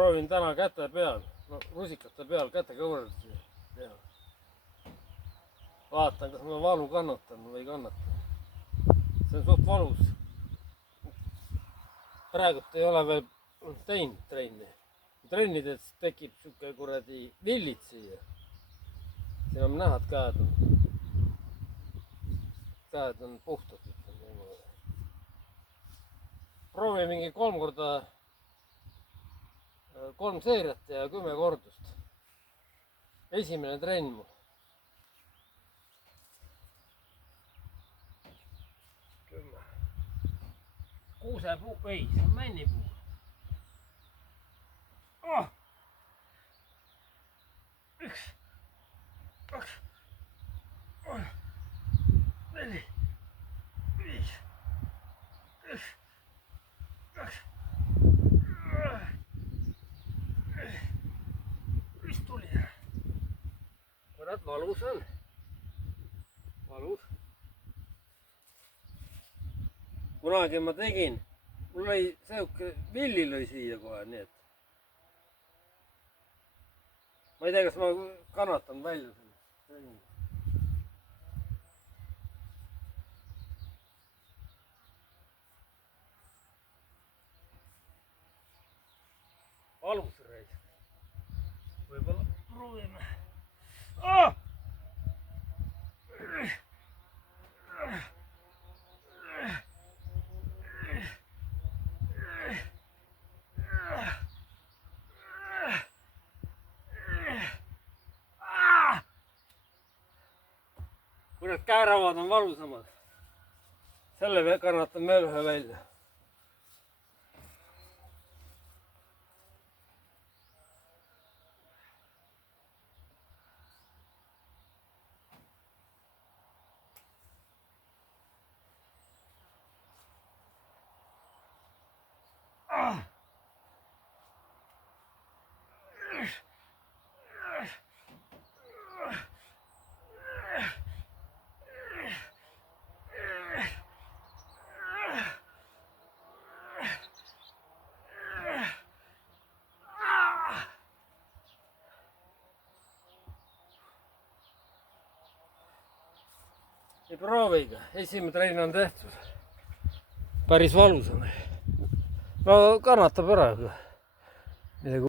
proovin täna käte peal, no rusikate peal, kätekõverdusi teha. Vaatan, kas ma valu kannatan või ei kannata. See on suht valus. Praegult ei ole veel teinud trenni. Trennides tekib siuke kuradi villid siia. Siin on näha, et käed on puhtad. Proovi mingi 3 seeriat ja 10 kordust. Esimene trenn mu. 10. Kuusepuu, ei, see on männipuu. Oh! 1, 2, 3, 4, 5, 6, 2. Vist tuli. Kurat, valus on. Valus. Kunagi ma tegin, mul lõi säuke villi lõi siia kohe, nii et ma ei tea, kas ma kannatan välja selle. Valus reis. Võib-olla proovime. Oh! Kurat, kääravad on valusamad. Selle kannatan veel ühe välja. Ei prooviga, esimene trenn on tehtud. Päris valus on. No kannatab ära.